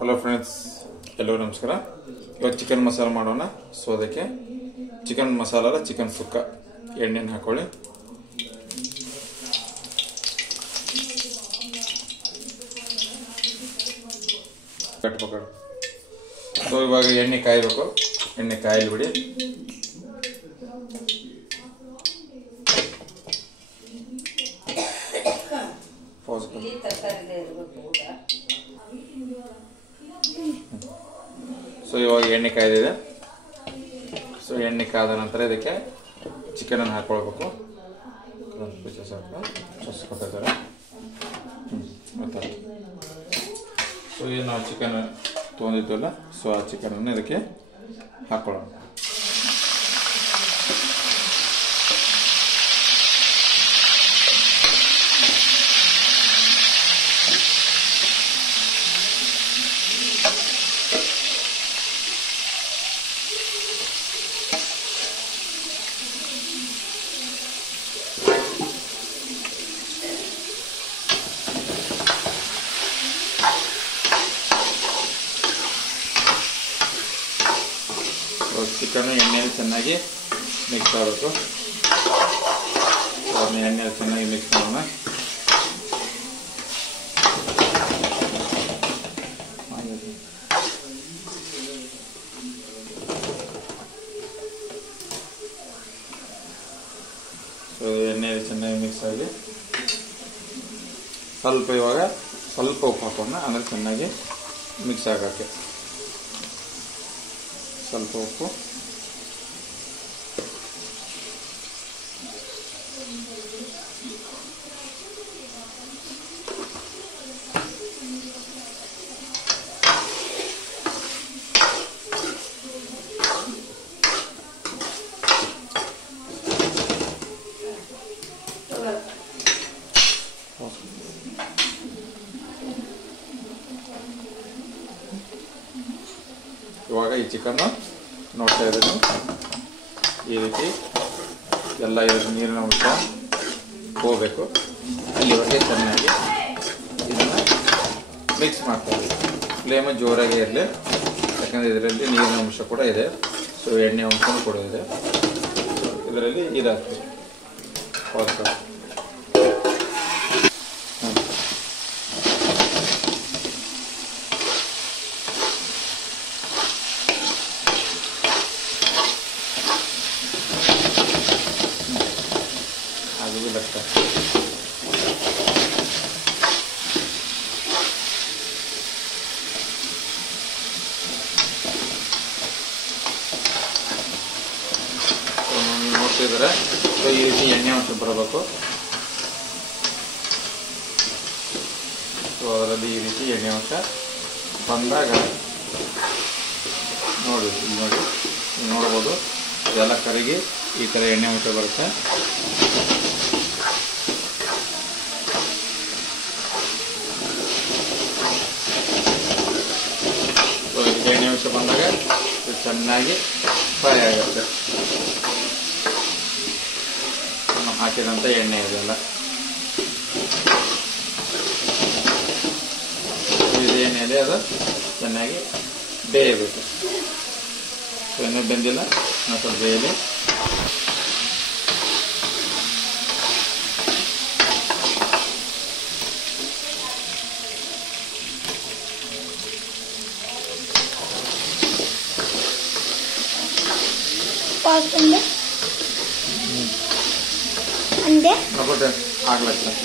Hello friends, ಎಲ್ಲರಿಗೂ ನಮಸ್ಕಾರ. ಇವತ್ತು ಚಿಕನ್ ಮಸಾಲ ಮಾಡೋಣ. ಸೊ ಅದಕ್ಕೆ ಚಿಕನ್ ಮಸಾಲ ಅಲ್ಲ, ಚಿಕನ್ ಸುಕ್ಕ. ಎಣ್ಣೆನ ಹಾಕೊಳ್ಳಿ. ಕಟ್ಬೇಕು. ಸೊ ಇವಾಗ ಎಣ್ಣೆ ಕಾಯಬೇಕು. ಎಣ್ಣೆ ಕಾಯಲಿ ಬಿಡಿ. ಸೊ ಇವಾಗ ಎಣ್ಣೆ ಕಾಯ್ದಿದೆ. ಸೊ ಎಣ್ಣೆ ಕಾದ ನಂತರ ಇದಕ್ಕೆ ಚಿಕನ್ ಅನ್ನು ಹಾಕೊಳ್ಬೇಕು. ಚಸ್ಕೊತಾರೆ ಮತ್ತೆ. ಸೊ ಏನು ನಾವು ಚಿಕನ್ ತೊಗೊಂಡಿದ್ವಲ್ಲ, ಸೊ ಆ ಚಿಕನನ್ನು ಇದಕ್ಕೆ ಹಾಕೊಳ್ಳೋಣ. ಚಿಕನ್ ಎಣ್ಣೆಯಲ್ಲಿ ಚೆನ್ನಾಗಿ ಮಿಕ್ಸ್ ಆಗಬೇಕು. ಅದನ್ನ ಎಣ್ಣೆಯಲ್ಲಿ ಚೆನ್ನಾಗಿ ಮಿಕ್ಸ್ ಮಾಡೋಣ. ಸೊ ಎಣ್ಣೆಯಲ್ಲಿ ಚೆನ್ನಾಗಿ ಮಿಕ್ಸ್ ಆಗಿ ಇವಾಗ ಸ್ವಲ್ಪ ಉಪ್ಪು ಹಾಕೋಣ. ಅಂದರೆ ಚೆನ್ನಾಗಿ ಮಿಕ್ಸ್ ಆಗೋಕ್ಕೆ ಸ್ವಲ್ಪ ಉಪ್ಪು. ಇವಾಗ ಈ ಚಿಕನ್ ನೋಡ್ತಾ ಇದ್ದೀನಿ, ಈ ರೀತಿ ಎಲ್ಲ ಇರೋದು ನೀರಿನ ಅಂಶ ಹೋಗಬೇಕು. ಅಲ್ಲಿವರೆಗೆ ಚೆನ್ನಾಗಿ ಇದನ್ನು ಮಿಕ್ಸ್ ಮಾಡ್ತಾ ಇದ್ದೀವಿ. ಫ್ಲೇಮ್ ಜೋರಾಗಿ ಇರಲಿ, ಯಾಕಂದರೆ ಇದರಲ್ಲಿ ನೀರಿನ ಅಂಶ ಕೂಡ ಇದೆ. ಸೊ ಎಣ್ಣೆ ಅಂಶನೂ ಕೂಡ ಇದೆ. ಇದರಲ್ಲಿ ಇದಾಗ್ತದೆ. लगता है ನೋಡ್ತಿದ್ರೆ. ಸೊ ಈ ರೀತಿ ಎಣ್ಣೆ ಅಂಶ ಬರಬೇಕು. ಸೊ ಅದರಲ್ಲಿ ಈ ರೀತಿ ಎಣ್ಣೆ ಅಂಶ ಬಂದಾಗ ನೋಡಿ, ನೋಡಿ ನೋಡ್ಬೋದು, ಇದೆಲ್ಲ ಕರಗಿ ಈ ಥರ ಎಣ್ಣೆ ಅಂಶ ಬರುತ್ತೆ. ಎಣ್ಣೆ ಅಂಶ ಬಂದಾಗ ಚೆನ್ನಾಗಿ ಫ್ರೈ ಆಗುತ್ತೆ. ನಾವು ಹಾಕಿದಂಥ ಎಣ್ಣೆ ಇದೆಲ್ಲ ಇದು ಎಣ್ಣೆಯಲ್ಲಿ ಅದು ಚೆನ್ನಾಗಿ ಬೇಯಬೇಕು. ಎಣ್ಣೆ ಬೆಂದಿಲ್ಲ, ನಾವು ಸ್ವಲ್ಪ ಬೇಯಲಿ. अंडे नकोटे आग लगता है.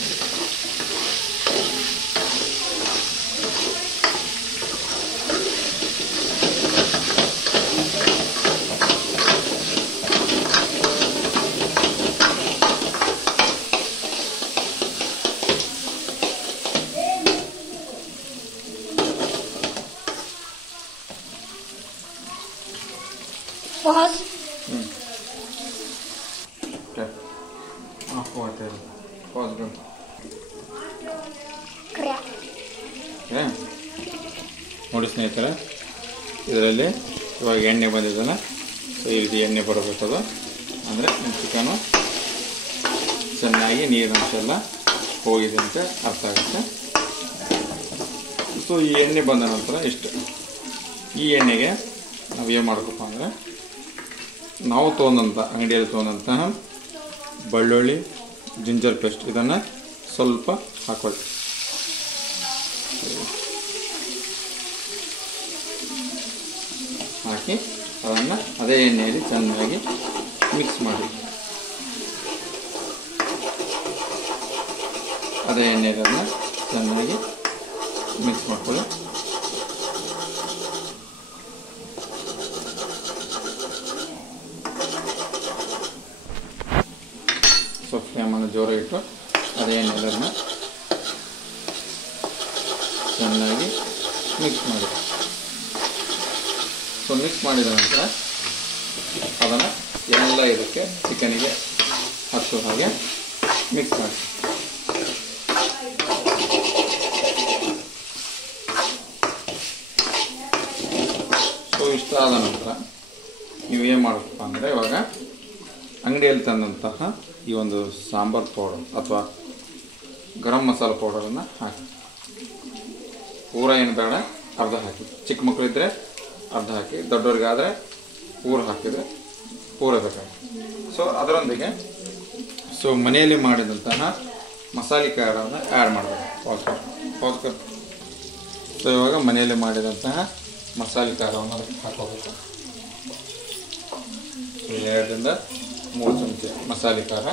बहुत ನೋಡಿ ಸ್ನೇಹಿತರೆ, ಇದರಲ್ಲಿ ಇವಾಗ ಎಣ್ಣೆ ಬಂದಿದ್ದಾನೆ. ಸೊ ಈ ರೀತಿ ಎಣ್ಣೆ ಬರಬೇಕದು. ಅಂದರೆ ಚಿಕನು ಚೆನ್ನಾಗಿ ನೀರಿನಂಶ ಎಲ್ಲ ಹೋಗಿದೆ ಅಂತ ಅರ್ಥ ಆಗುತ್ತೆ. ಸೊ ಈ ಎಣ್ಣೆ ಬಂದ ನಂತರ ಇಷ್ಟು ಈ ಎಣ್ಣೆಗೆ ನಾವು ಏನು ಮಾಡ್ಬೇಕಪ್ಪ ಅಂದರೆ ನಾವು ಅಂಗಡಿಯಲ್ಲಿ ತೊಗೊಂಡಂತಹ ಬೆಳ್ಳುಳ್ಳಿ ಜಿಂಜರ್ ಪೇಸ್ಟ್ ಇದನ್ನು ಸ್ವಲ್ಪ ಹಾಕೊಳ್ಳಿ. ಹಾಕಿ ಅದನ್ನು ಅದೇ ಎಣ್ಣೆಯಲ್ಲಿ ಚೆನ್ನಾಗಿ ಮಿಕ್ಸ್ ಮಾಡಿ. ಅದೇ ಎಣ್ಣೆಯಲ್ಲಿ ಅದನ್ನು ಚೆನ್ನಾಗಿ ಮಿಕ್ಸ್ ಮಾಡ್ಕೊಳ್ಳಿ. ಸೊ ಫ್ಲೇಮನ್ನು ಜೋರಾಗಿಟ್ಟು ಅದೇ ಎಣ್ಣೆಯನ್ನು ಚೆನ್ನಾಗಿ ಮಿಕ್ಸ್ ಮಾಡಿ. ಸೊ ಮಿಕ್ಸ್ ಮಾಡಿದ ನಂತರ ಅದನ್ನು ಎಲ್ಲ ಇದಕ್ಕೆ ಚಿಕನಿಗೆ ಹಚ್ಚೋ ಹಾಗೆ ಮಿಕ್ಸ್ ಮಾಡಿ. ಸೊ ಇಷ್ಟ ಆದ ನಂತರ ನೀವೇನು ಮಾಡಬೇಕಪ್ಪ ಅಂದರೆ ಇವಾಗ ಅಂಗಡಿಯಲ್ಲಿ ತಂದಂತಹ ಈ ಒಂದು ಸಾಂಬಾರ್ ಪೌಡರ್ ಅಥವಾ ಗರಂ ಮಸಾಲ ಪೌಡರನ್ನು ಹಾಕಿ. ಪೂರ ಏನು ಬೇಡ, ಅರ್ಧ ಹಾಕಿ. ಚಿಕ್ಕ ಮಕ್ಕಳಿದ್ರೆ ಅರ್ಧ ಹಾಕಿ, ದೊಡ್ಡವ್ರಿಗಾದರೆ ಪೂರ ಹಾಕಿದರೆ ಪೂರ ಬೇಕಾಗಿ. ಸೊ ಅದರೊಂದಿಗೆ ಮನೆಯಲ್ಲಿ ಮಾಡಿದಂತಹ ಮಸಾಲೆ ಖಾರವನ್ನು ಆ್ಯಡ್ ಮಾಡಬೇಕು. ಸೊ ಇವಾಗ ಮನೆಯಲ್ಲಿ ಮಾಡಿದಂತಹ ಮಸಾಲೆ ಖಾರವನ್ನು ಅದಕ್ಕೆ ಹಾಕೋಬೇಕು. 2 ರಿಂದ 3 ಚಮಚ ಮಸಾಲೆ ಖಾರ.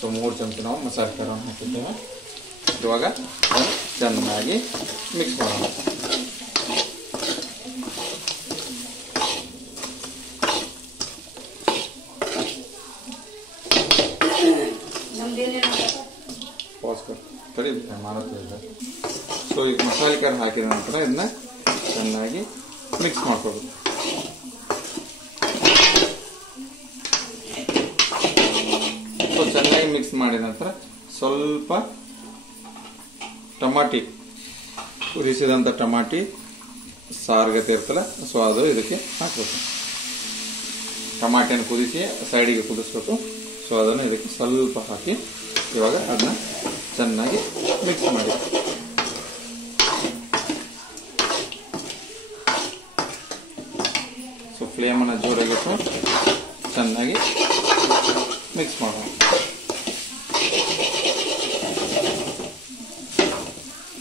ಸೊ 3 ಚಮಚ ನಾವು ಮಸಾಲೆ ಖಾರವನ್ನು ಹಾಕಿದ್ದೇವೆ. ಇವಾಗ ಚೆನ್ನಾಗಿ ಮಿಕ್ಸ್ ಮಾಡೋಣ. ಸೊ ಈಗ ಮಸಾಲೆ ಖಾರ ಹಾಕಿದ ನಂತರ ಇದನ್ನ ಚೆನ್ನಾಗಿ ಮಿಕ್ಸ್ ಮಾಡ್ಕೋಬೇಕು. ಸೊ ಚೆನ್ನಾಗಿ ಮಿಕ್ಸ್ ಮಾಡಿದ ನಂತರ ಸ್ವಲ್ಪ ಟಮಾಟಿ, ಕುದಿಸಿದಂಥ ಟಮಾಟಿ ಸಾರ್ಗತೆ ಇರ್ತಲ್ಲ, ಸೊ ಅದು ಇದಕ್ಕೆ ಹಾಕಬೇಕು. ಟಮಾಟಿಯನ್ನು ಕುದಿಸಿ ಸೈಡಿಗೆ ಕುದಿಸ್ಬೇಕು. ಸೊ ಅದನ್ನು ಇದಕ್ಕೆ ಸ್ವಲ್ಪ ಹಾಕಿ ಇವಾಗ ಅದನ್ನ ಚೆನ್ನಾಗಿ ಮಿಕ್ಸ್ ಮಾಡಿ. ಸೊ ಫ್ಲೇಮನ್ನು ಜೋರಾಗಿಟ್ಟು ಚೆನ್ನಾಗಿ ಮಿಕ್ಸ್ ಮಾಡೋಣ.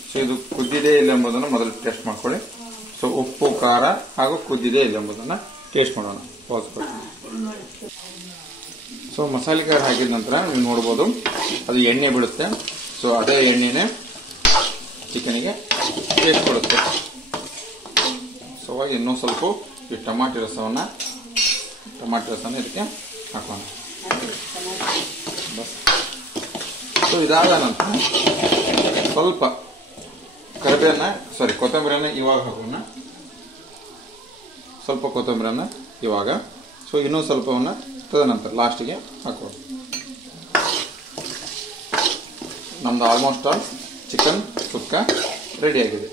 ಸೊ ಇದು ಕುದ್ದಿದೆ ಇಲ್ಲ ಎಂಬುದನ್ನು ಮೊದಲು ಟೇಸ್ಟ್ ಮಾಡ್ಕೊಳ್ಳಿ. ಸೊ ಉಪ್ಪು, ಖಾರ ಹಾಗೂ ಕುದ್ದಿದೆ ಇಲ್ಲ ಎಂಬುದನ್ನು ಟೇಸ್ಟ್ ಮಾಡೋಣ. ಸೊ ಮಸಾಲೆ ಖಾರ ಹಾಕಿದ ನಂತರ ನೀವು ನೋಡ್ಬೋದು ಅದು ಎಣ್ಣೆ ಬಿಡುತ್ತೆ. ಸೊ ಅದೇ ಎಣ್ಣೆನೇ ಚಿಕನಿಗೆ ಟೇಸ್ಟ್ ಕೊಡುತ್ತೆ. ಸೊ ಇನ್ನೂ ಸ್ವಲ್ಪ ಈ ಟಮಾಟಿ ರಸನ ಇದಕ್ಕೆ ಹಾಕೋಣ. ಬಸ್. ಸೊ ಇದಾದ ನಂತರ ಸ್ವಲ್ಪ ಕೊತ್ತಂಬರಿಯನ್ನು ಇವಾಗ ಹಾಕೋಣ. ಸ್ವಲ್ಪ ಕೊತ್ತಂಬರಿಯನ್ನು ಇವಾಗ. ಸೊ ಇನ್ನೂ ಸ್ವಲ್ಪವನ್ನು ತದನಂತರ ಲಾಸ್ಟಿಗೆ ಹಾಕೋಣ. ನಮ್ದು ಆಲ್ಮೋಸ್ಟ್ ಆಲ್ ಚಿಕನ್ ಸುಕ್ಕ ರೆಡಿಯಾಗಿದೆ.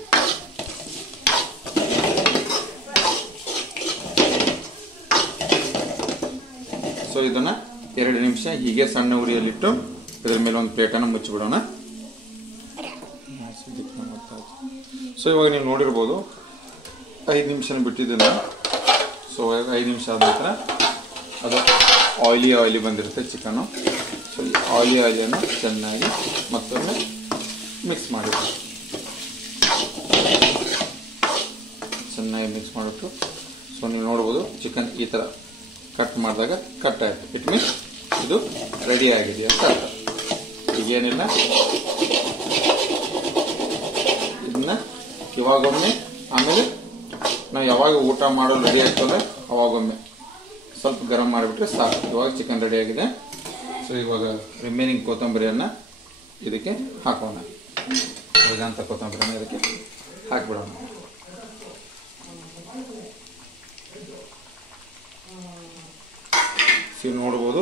ಸೊ ಇದನ್ನ 2 ನಿಮಿಷ ಹೀಗೆ ಸಣ್ಣ ಉರಿಯಲ್ಲಿಟ್ಟು ಇದರ ಮೇಲೆ ಒಂದು ಪ್ಲೇಟನ್ನು ಮುಚ್ಚಿಬಿಡೋಣ. ಸೊ ಇವಾಗ ನೀವು ನೋಡಿರ್ಬೋದು 5 ನಿಮಿಷ ಬಿಟ್ಟಿದ್ದನ್ನು. ಸೊ 5 ನಿಮಿಷ ಆದ ನಂತರ ಅದು ಆಯಿಲಿ ಬಂದಿರುತ್ತೆ ಚಿಕನ್ನು. ಸೊ ಈ ಆಯಿಲಿಯನ್ನು ಚೆನ್ನಾಗಿ ಮತ್ತೊಮ್ಮೆ ಮಿಕ್ಸ್ ಮಾಡಿ. ಚೆನ್ನಾಗಿ ಮಿಕ್ಸ್ ಮಾಡಬೇಕು. ಸೊ ನೀವು ನೋಡ್ಬೋದು ಚಿಕನ್ ಈ ಥರ ಕಟ್ ಮಾಡಿದಾಗ ಕಟ್ ಆಯಿತು. ಇಟ್ ಮೀನ್ಸ್ ಇದು ರೆಡಿ ಆಗಿದೆ ಅಂತ ಅರ್ಥ. ಈಗೇನಿಲ್ಲ, ಇದನ್ನ ಇವಾಗೊಮ್ಮೆ, ಆಮೇಲೆ ನಾವು ಯಾವಾಗ ಊಟ ಮಾಡಲು ರೆಡಿ ಆಗ್ತದೆ ಅವಾಗೊಮ್ಮೆ ಸ್ವಲ್ಪ ಗರಂ ಮಾಡಿಬಿಟ್ರೆ ಸಾಕು. ಇವಾಗ ಚಿಕನ್ ರೆಡಿ ಆಗಿದೆ. ಸೊ ಇವಾಗ ರಿಮೈನಿಂಗ್ ಕೊತ್ತಂಬರಿಯನ್ನು ಇದಕ್ಕೆ ಹಾಕೋಣ. ಉಳಿದಂಥ ಕೊತ್ತಂಬರಿಯನ್ನು ಇದಕ್ಕೆ ಹಾಕಿಬಿಡೋಣ. ನೋಡ್ಬೋದು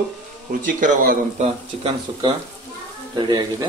ರುಚಿಕರವಾದಂಥ ಚಿಕನ್ ಸುಕ್ಕ ರೆಡಿಯಾಗಿದೆ.